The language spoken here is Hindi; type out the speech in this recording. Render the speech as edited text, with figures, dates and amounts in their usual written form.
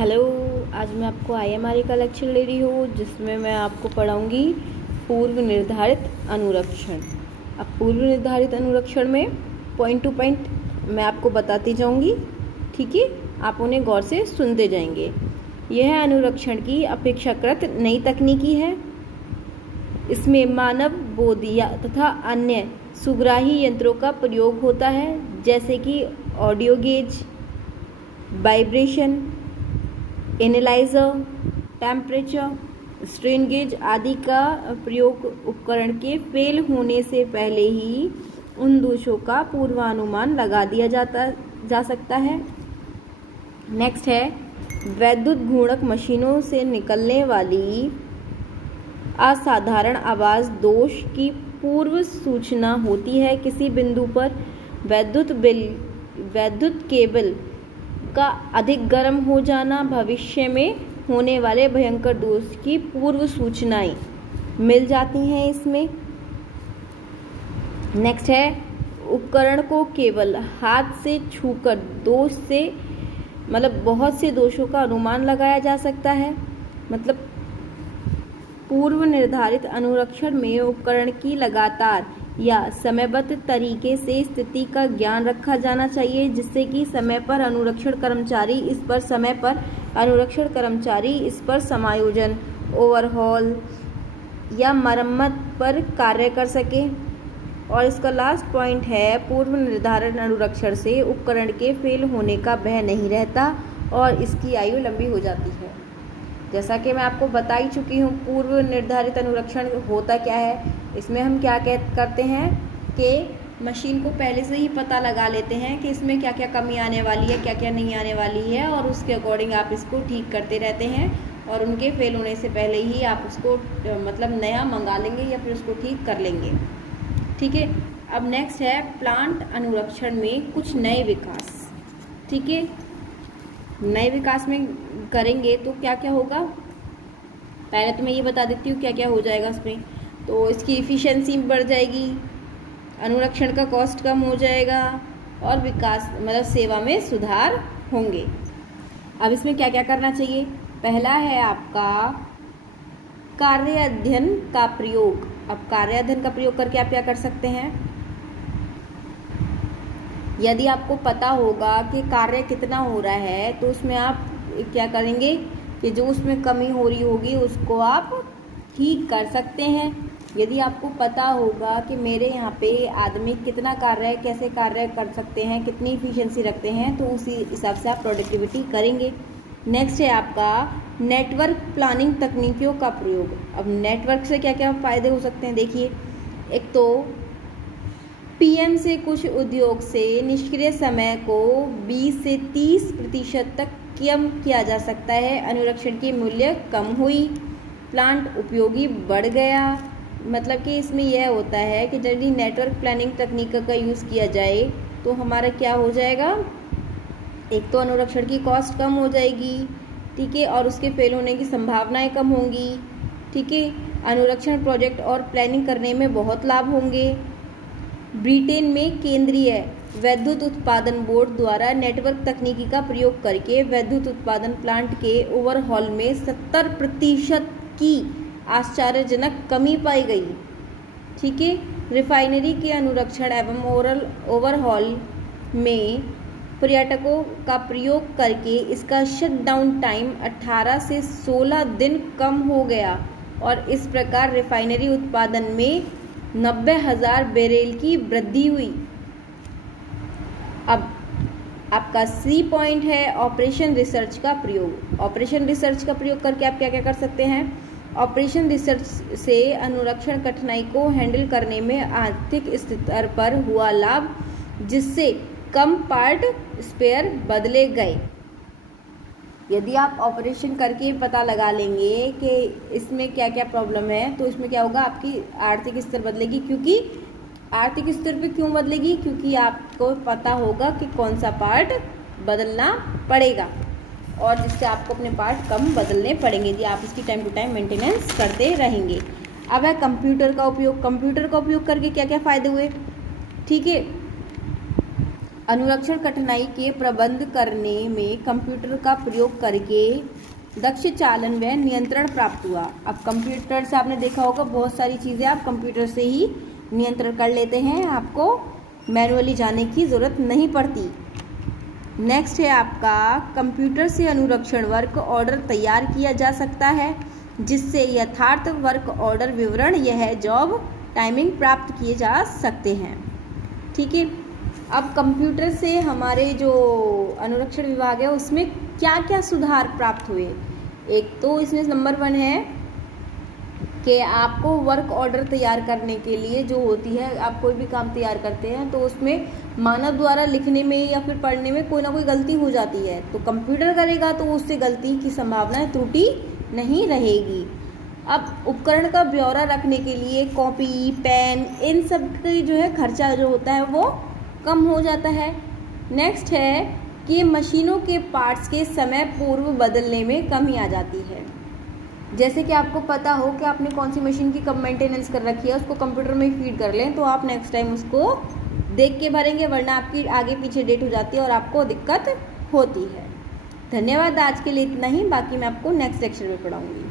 हेलो। आज मैं आपको आईएमआरए का लेक्चर ले रही हूँ जिसमें मैं आपको पढ़ाऊँगी पूर्व निर्धारित अनुरक्षण। अब पूर्व निर्धारित अनुरक्षण में पॉइंट टू पॉइंट मैं आपको बताती जाऊँगी, ठीक है। आप उन्हें गौर से सुनते जाएंगे। यह अनुरक्षण की अपेक्षाकृत नई तकनीकी है। इसमें मानव बोधिया तथा अन्य सुग्राही यंत्रों का प्रयोग होता है, जैसे कि audio gauge, vibration analyser, temperature, strain gauge आदि का प्रयोग उपकरण के फेल होने से पहले ही उन दोषों का पूर्वानुमान लगा दिया जा सकता है। नेक्स्ट है वैद्युत घूर्णक मशीनों से निकलने वाली असाधारण आवाज़ दोष की पूर्व सूचना होती है। किसी बिंदु पर वैद्युत केबल का अधिक गर्म हो जाना भविष्य में होने वाले भयंकर दोष की पूर्व सूचनाएं मिल जाती हैं इसमें। नेक्स्ट है उपकरण को केवल हाथ से छूकर दोष से बहुत से दोषों का अनुमान लगाया जा सकता है। पूर्व निर्धारित अनुरक्षण में उपकरण की लगातार या समयबद्ध तरीके से स्थिति का ज्ञान रखा जाना चाहिए, जिससे कि समय पर अनुरक्षण कर्मचारी इस पर समायोजन, ओवरहॉल या मरम्मत पर कार्य कर सके। और इसका लास्ट पॉइंट है पूर्व निर्धारित अनुरक्षण से उपकरण के फेल होने का भय नहीं रहता और इसकी आयु लंबी हो जाती है। जैसा कि मैं आपको बता ही चुकी हूँ पूर्व निर्धारित अनुरक्षण होता क्या है। इसमें हम क्या करते हैं कि मशीन को पहले से ही पता लगा लेते हैं कि इसमें क्या क्या कमी आने वाली है, क्या क्या नहीं आने वाली है, और उसके अकॉर्डिंग आप इसको ठीक करते रहते हैं और उनके फेल होने से पहले ही आप उसको नया मंगा लेंगे या फिर उसको ठीक कर लेंगे, ठीक है। अब नेक्स्ट है प्लांट अनुरक्षण में कुछ नए विकास, ठीक है। नए विकास में करेंगे तो क्या क्या होगा, पहले तो मैं ये बता देती हूँ क्या क्या हो जाएगा इसमें। तो इसकी इफ़िशेंसी बढ़ जाएगी, अनुरक्षण का कॉस्ट कम हो जाएगा और विकास सेवा में सुधार होंगे। अब इसमें क्या क्या करना चाहिए, पहला है आपका कार्य अध्ययन का प्रयोग। अब कार्य अध्ययन का प्रयोग करके आप क्या कर सकते हैं, यदि आपको पता होगा कि कार्य कितना हो रहा है तो उसमें आप क्या करेंगे कि जो उसमें कमी हो रही होगी उसको आप ठीक कर सकते हैं। यदि आपको पता होगा कि मेरे यहाँ पे आदमी कितना कार्य कैसे कार्य कर सकते हैं, कितनी इफिशिएंसी रखते हैं, तो उसी हिसाब से आप प्रोडक्टिविटी करेंगे। नेक्स्ट है आपका नेटवर्क प्लानिंग तकनीकियों का प्रयोग। अब नेटवर्क से क्या क्या फ़ायदे हो सकते हैं, देखिए। एक तो पीएम से कुछ उद्योग से निष्क्रिय समय को 20 से 30% तक कम किया जा सकता है। अनुरक्षण की मूल्य कम हुई, प्लांट उपयोगी बढ़ गया। कि इसमें यह होता है कि यदि नेटवर्क प्लानिंग तकनीक का यूज़ किया जाए तो हमारा क्या हो जाएगा, एक तो अनुरक्षण की कॉस्ट कम हो जाएगी, ठीक है, और उसके फेल होने की संभावनाएं कम होंगी, ठीक है। अनुरक्षण प्रोजेक्ट और प्लानिंग करने में बहुत लाभ होंगे। ब्रिटेन में केंद्रीय वैद्युत उत्पादन बोर्ड द्वारा नेटवर्क तकनीकी का प्रयोग करके वैद्युत उत्पादन प्लांट के ओवरहॉल में 70% की आश्चर्यजनक कमी पाई गई, ठीक है। रिफाइनरी के अनुरक्षण एवं ओवरहॉल में पर्यटकों का प्रयोग करके इसका शटडाउन टाइम 18 से 16 दिन कम हो गया और इस प्रकार रिफाइनरी उत्पादन में 90,000 बैरल की वृद्धि हुई। अब आपका सी पॉइंट है ऑपरेशन रिसर्च का प्रयोग। ऑपरेशन रिसर्च का प्रयोग करके आप क्या क्या कर सकते हैं, ऑपरेशन रिसर्च से अनुरक्षण कठिनाई को हैंडल करने में आर्थिक स्तर पर हुआ लाभ, जिससे कम पार्ट स्पेयर बदले गए। यदि आप ऑपरेशन करके पता लगा लेंगे कि इसमें क्या क्या प्रॉब्लम है तो इसमें क्या होगा, आपकी आर्थिक स्तर बदलेगी। क्योंकि आर्थिक स्तर पे क्यों बदलेगी, क्योंकि आपको पता होगा कि कौन सा पार्ट बदलना पड़ेगा और जिससे आपको अपने पार्ट कम बदलने पड़ेंगे यदि आप इसकी टाइम टू टाइम मेंटेनेंस करते रहेंगे। अब है कंप्यूटर का उपयोग। कंप्यूटर का उपयोग करके क्या क्या फ़ायदे हुए, ठीक है। अनुरक्षण कठिनाई के प्रबंध करने में कंप्यूटर का प्रयोग करके दक्ष चालन व नियंत्रण प्राप्त हुआ। अब कंप्यूटर से आपने देखा होगा बहुत सारी चीज़ें आप कंप्यूटर से ही नियंत्रण कर लेते हैं, आपको मैनुअली जाने की ज़रूरत नहीं पड़ती। नेक्स्ट है आपका, कंप्यूटर से अनुरक्षण वर्क ऑर्डर तैयार किया जा सकता है जिससे यथार्थ वर्क ऑर्डर विवरण यह जॉब टाइमिंग प्राप्त किए जा सकते हैं। ठीक है, अब कंप्यूटर से हमारे जो अनुरक्षण विभाग है उसमें क्या क्या सुधार प्राप्त हुए। एक तो इसमें नंबर 1 है कि आपको वर्क ऑर्डर तैयार करने के लिए जो होती है, आप कोई भी काम तैयार करते हैं तो उसमें मानव द्वारा लिखने में या फिर पढ़ने में कोई ना कोई गलती हो जाती है, तो कंप्यूटर करेगा तो उससे गलती की संभावना त्रुटि नहीं रहेगी। अब उपकरण का ब्यौरा रखने के लिए कॉपी, पेन, इन सब की जो है खर्चा जो होता है वो कम हो जाता है। नेक्स्ट है कि मशीनों के पार्ट्स के समय पूर्व बदलने में कमी आ जाती है। जैसे कि आपको पता हो कि आपने कौन सी मशीन की कब मेंटेनेंस कर रखी है, उसको कंप्यूटर में ही फीड कर लें तो आप नेक्स्ट टाइम उसको देख के भरेंगे, वरना आपकी आगे पीछे डेट हो जाती है और आपको दिक्कत होती है। धन्यवाद, आज के लिए इतना ही, बाकी मैं आपको नेक्स्ट लेक्चर में पढ़ाऊँगी।